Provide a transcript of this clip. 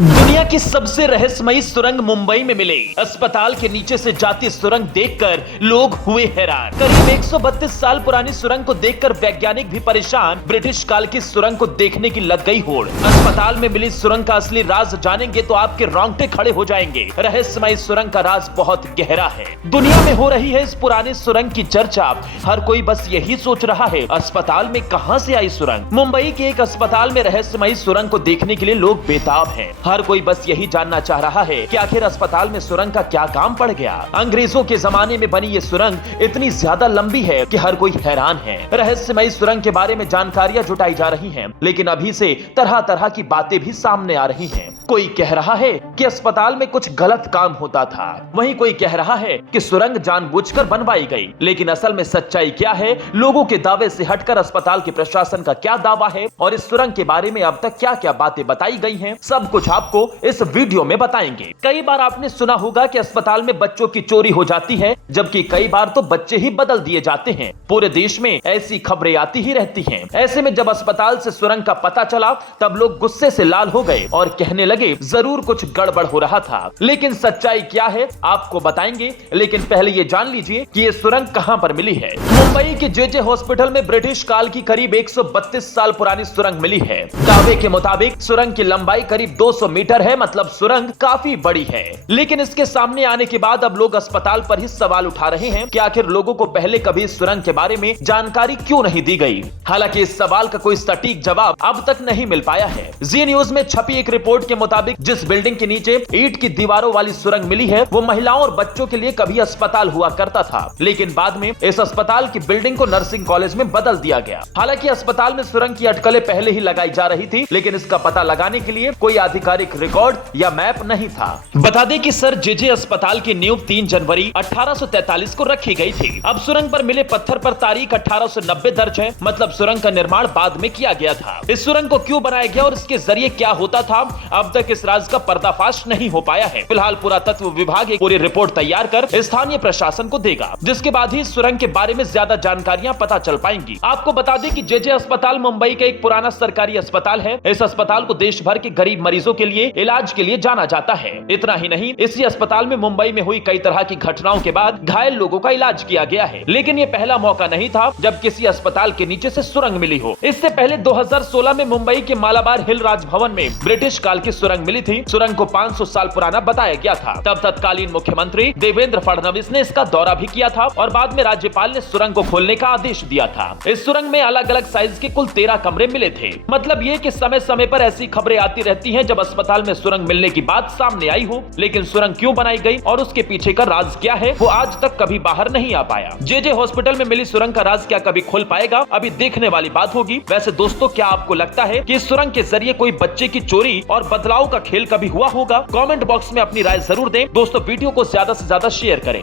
दुनिया की सबसे रहस्यमयी सुरंग मुंबई में मिले। अस्पताल के नीचे से जाती सुरंग देखकर लोग हुए हैरान। करीब 132 साल पुरानी सुरंग को देखकर वैज्ञानिक भी परेशान। ब्रिटिश काल की सुरंग को देखने की लग गई होड़। अस्पताल में मिली सुरंग का असली राज जानेंगे तो आपके रोंगटे खड़े हो जाएंगे। रहस्यमयी सुरंग का राज बहुत गहरा है। दुनिया में हो रही है इस पुरानी सुरंग की चर्चा। हर कोई बस यही सोच रहा है, अस्पताल में कहां से आई सुरंग। मुंबई के एक अस्पताल में रहस्यमयी सुरंग को देखने के लिए लोग बेताब हैं। हर कोई बस यही जानना चाह रहा है कि आखिर अस्पताल में सुरंग का क्या काम पड़ गया। अंग्रेजों के जमाने में बनी ये सुरंग इतनी ज्यादा लंबी है कि हर कोई हैरान है। रहस्यमयी सुरंग के बारे में जानकारियां जुटाई जा रही हैं, लेकिन अभी से तरह तरह की बातें भी सामने आ रही हैं। कोई कह रहा है कि अस्पताल में कुछ गलत काम होता था, वहीं कोई कह रहा है कि सुरंग जानबूझकर बनवाई गई। लेकिन असल में सच्चाई क्या है, लोगों के दावे से हटकर अस्पताल के प्रशासन का क्या दावा है और इस सुरंग के बारे में अब तक क्या क्या बातें बताई गई हैं, सब कुछ आपको इस वीडियो में बताएंगे। कई बार आपने सुना होगा कि अस्पताल में बच्चों की चोरी हो जाती है, जबकि कई बार तो बच्चे ही बदल दिए जाते हैं। पूरे देश में ऐसी खबरें आती ही रहती हैं। ऐसे में जब अस्पताल से सुरंग का पता चला, तब लोग गुस्से से लाल हो गए और कहने लगे जरूर कुछ गड़बड़ हो रहा था। लेकिन सच्चाई क्या है आपको बताएंगे, लेकिन पहले ये जान लीजिए कि ये सुरंग कहां पर मिली है। मुंबई के जेजे हॉस्पिटल में ब्रिटिश काल की करीब 132 साल पुरानी सुरंग मिली है। दावे के मुताबिक सुरंग की लंबाई करीब 200 मीटर है, मतलब सुरंग काफी बड़ी है। लेकिन इसके सामने आने के बाद अब लोग अस्पताल पर ही सवाल उठा रहे हैं कि आखिर लोगों को पहले कभी इस सुरंग के बारे में जानकारी क्यों नहीं दी गई। हालांकि इस सवाल का कोई सटीक जवाब अब तक नहीं मिल पाया है। जी न्यूज में छपी एक रिपोर्ट के मुताबिक जिस बिल्डिंग के नीचे ईंट की दीवारों वाली सुरंग मिली है, वो महिलाओं और बच्चों के लिए कभी अस्पताल हुआ करता था, लेकिन बाद में इस अस्पताल की बिल्डिंग को नर्सिंग कॉलेज में बदल दिया गया। हालांकि अस्पताल में सुरंग की अटकलें पहले ही लगाई जा रही थी, लेकिन इसका पता लगाने के लिए कोई आधिकारिक रिकॉर्ड या मैप नहीं था। बता दें कि सर जेजे अस्पताल की नींव 3 जनवरी 1843 को रखी गई थी। अब सुरंग पर मिले पत्थर पर तारीख 1890 दर्ज है, मतलब सुरंग का निर्माण बाद में किया गया था। इस सुरंग को क्यों बनाया गया और इसके जरिए क्या होता था, अब तक इस राज का पर्दाफाश नहीं हो पाया है। फिलहाल पुरातत्व विभाग एक पूरी रिपोर्ट तैयार कर स्थानीय प्रशासन को देगा, जिसके बाद ही सुरंग के बारे में ज्यादा जानकारियां पता चल पाएंगी। आपको बता दें कि जेजे अस्पताल मुंबई का एक पुराना सरकारी अस्पताल है। इस अस्पताल को देश भर के गरीब मरीजों के लिए इलाज के लिए जाना जाता है। इतना ही नहीं, इसी अस्पताल में मुंबई में हुई कई तरह की घटनाओं के बाद घायल लोगों का इलाज किया गया है। लेकिन ये पहला मौका नहीं था जब किसी अस्पताल के नीचे से सुरंग मिली हो। इससे पहले 2016 में मुंबई के मालाबार हिल राजभवन में ब्रिटिश काल की सुरंग मिली थी। सुरंग को 500 साल पुराना बताया गया था। तब तत्कालीन मुख्यमंत्री देवेंद्र फडणवीस ने इसका दौरा भी किया था और बाद में राज्यपाल ने सुरंग को खोलने का आदेश दिया था। इस सुरंग में अलग अलग साइज के कुल 13 कमरे मिले थे। मतलब ये कि समय समय पर ऐसी खबरें आती रहती हैं जब अस्पताल में सुरंग मिलने की बात सामने आई हो, लेकिन सुरंग क्यों बनाई गई और उसके पीछे का राज क्या है, वो आज तक कभी बाहर नहीं आ पाया। जेजे हॉस्पिटल में मिली सुरंग का राज क्या कभी खुल पाएगा, अभी देखने वाली बात होगी। वैसे दोस्तों, क्या आपको लगता है कि इस सुरंग के जरिए कोई बच्चे की चोरी और बदलाव का खेल कभी हुआ होगा? कमेंट बॉक्स में अपनी राय जरूर दें। दोस्तों, वीडियो को ज्यादा से ज्यादा शेयर करें।